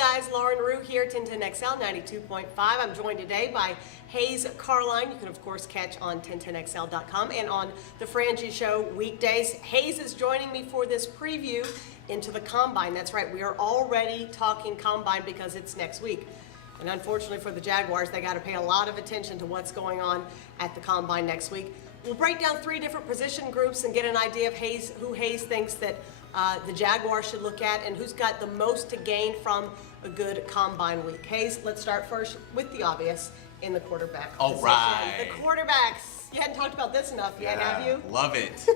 guys, Lauren Rew here, 1010XL 92.5. I'm joined today by Hayes Carlyon. You can, of course, catch on 1010XL.com and on The Frangie Show weekdays. Hayes is joining me for this preview into the Combine. That's right, we are already talking Combine because it's next week. And unfortunately for the Jaguars, they got to pay a lot of attention to what's going on at the Combine next week. We'll break down 3 different position groups and get an idea of who Hayes thinks that the Jaguars should look at and who's got the most to gain from a good Combine week. Hayes, let's start first with the obvious in the quarterback All position. right. The quarterbacks. You hadn't talked about this enough yet, have you? Love it.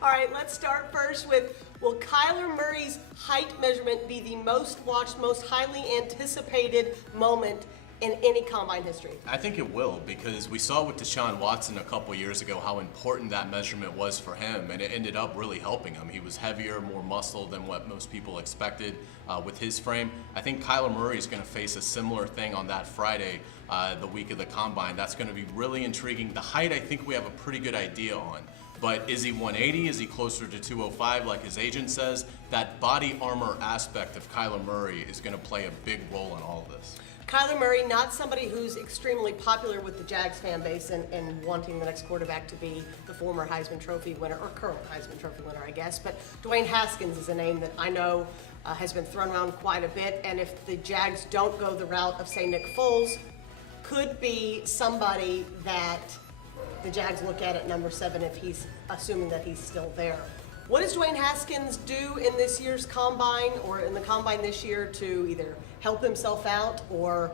All right, let's start first with, will Kyler Murray's height measurement be the most watched, most highly anticipated moment in any Combine history? I think it will, because we saw with Deshaun Watson a couple years ago how important that measurement was for him, and it ended up really helping him. He was heavier, more muscle than what most people expected with his frame. I think Kyler Murray is going to face a similar thing on that Friday, the week of the Combine. That's going to be really intriguing. The height, I think we have a pretty good idea on. But is he 180? Is he closer to 205 like his agent says? That body armor aspect of Kyler Murray is going to play a big role in all of this. Kyler Murray, not somebody who's extremely popular with the Jags fan base and wanting the next quarterback to be the former Heisman Trophy winner, or current Heisman Trophy winner, I guess. But Dwayne Haskins is a name that I know has been thrown around quite a bit. And if the Jags don't go the route of, say, Nick Foles, could be somebody that the Jags look at number 7 if he's assuming that he's still there. What does Dwayne Haskins do in this year's Combine or in the Combine this year to either help himself out or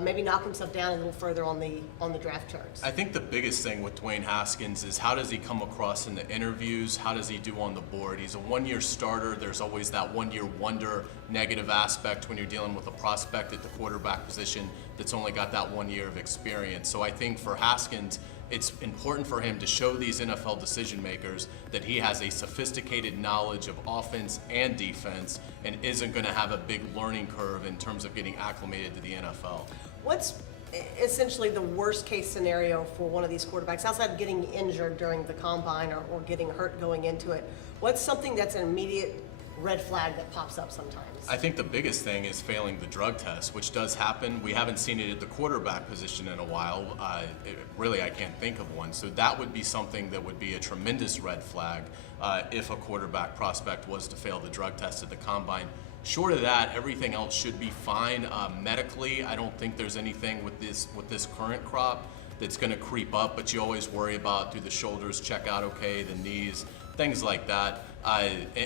maybe knock himself down a little further on the draft charts? I think the biggest thing with Dwayne Haskins is how does he come across in the interviews? How does he do on the board? He's a one-year starter. There's always that one-year wonder negative aspect when you're dealing with a prospect at the quarterback position that's only got that 1 year of experience. So I think for Haskins, it's important for him to show these NFL decision makers that he has a sophisticated knowledge of offense and defense and isn't going to have a big learning curve in terms of getting acclimated to the NFL. What's essentially the worst case scenario for one of these quarterbacks outside of getting injured during the Combine or getting hurt going into it? What's something that's an immediate red flag that pops up sometimes? I think the biggest thing is failing the drug test, which does happen. We haven't seen it at the quarterback position in a while. Really, I can't think of one. So that would be something that would be a tremendous red flag if a quarterback prospect was to fail the drug test at the Combine. Short of that, everything else should be fine. Medically, I don't think there's anything with this current crop that's going to creep up, but you always worry about, do the shoulders check out okay, the knees, things like that.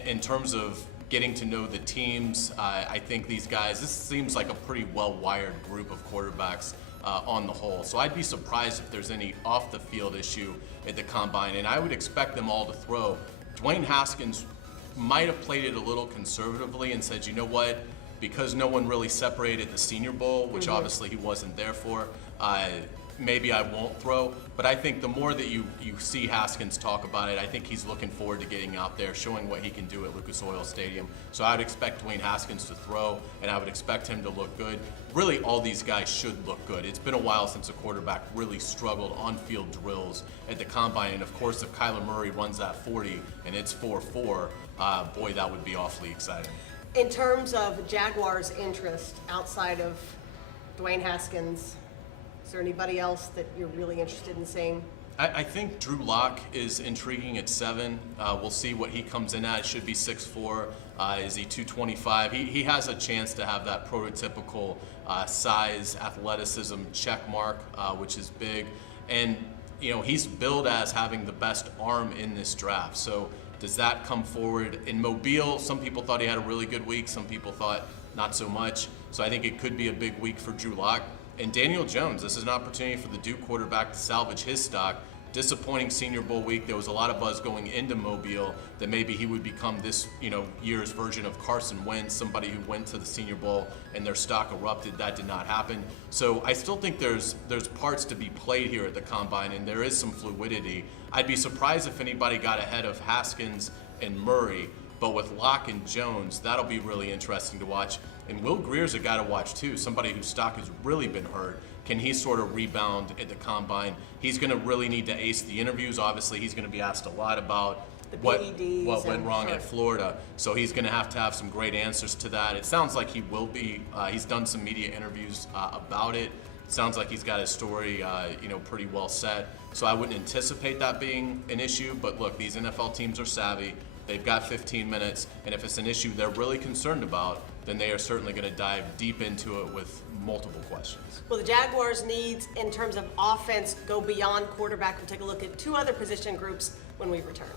In terms of getting to know the teams, I think these guys, this seems like a pretty well-wired group of quarterbacks on the whole. So I'd be surprised if there's any off-the-field issue at the Combine, and I would expect them all to throw. Dwayne Haskins might have played it a little conservatively and said, you know what, because no one really separated the Senior Bowl, which obviously he wasn't there for, maybe I won't throw. But I think the more that you see Haskins talk about it, I think he's looking forward to getting out there, showing what he can do at Lucas Oil Stadium. So I would expect Dwayne Haskins to throw, and I would expect him to look good. Really, all these guys should look good. It's been a while since a quarterback really struggled on-field drills at the Combine. And of course, if Kyler Murray runs that 40 and it's 4.4, boy, that would be awfully exciting. In terms of Jaguars' interest outside of Dwayne Haskins, is there anybody else that you're really interested in seeing? I think Drew Lock is intriguing at 7. We'll see what he comes in at. Should be 6'4". Is he 225? He has a chance to have that prototypical size, athleticism check mark, which is big. And you know, he's billed as having the best arm in this draft. So does that come forward? In Mobile, some people thought he had a really good week. Some people thought not so much. So I think it could be a big week for Drew Lock. And Daniel Jones, this is an opportunity for the Duke quarterback to salvage his stock. Disappointing Senior Bowl week. There was a lot of buzz going into Mobile that maybe he would become this, year's version of Carson Wentz, somebody who went to the Senior Bowl and their stock erupted. That did not happen. So I still think there's parts to be played here at the Combine, and there is some fluidity. I'd be surprised if anybody got ahead of Haskins and Murray. But with Locke and Jones, that'll be really interesting to watch. And Will Greer's a guy to watch too, somebody whose stock has really been hurt. Can he sort of rebound at the Combine? He's going to really need to ace the interviews. Obviously, he's going to be asked a lot about The what PEDs went wrong sure. at Florida. So he's going to have some great answers to that. It sounds like he will be. He's done some media interviews about it. Sounds like he's got his story, pretty well set. So I wouldn't anticipate that being an issue. But look, these NFL teams are savvy. They've got 15 minutes, and if it's an issue they're really concerned about, then they are certainly going to dive deep into it with multiple questions. Well, the Jaguars' needs in terms of offense go beyond quarterback. We'll take a look at two other position groups when we return.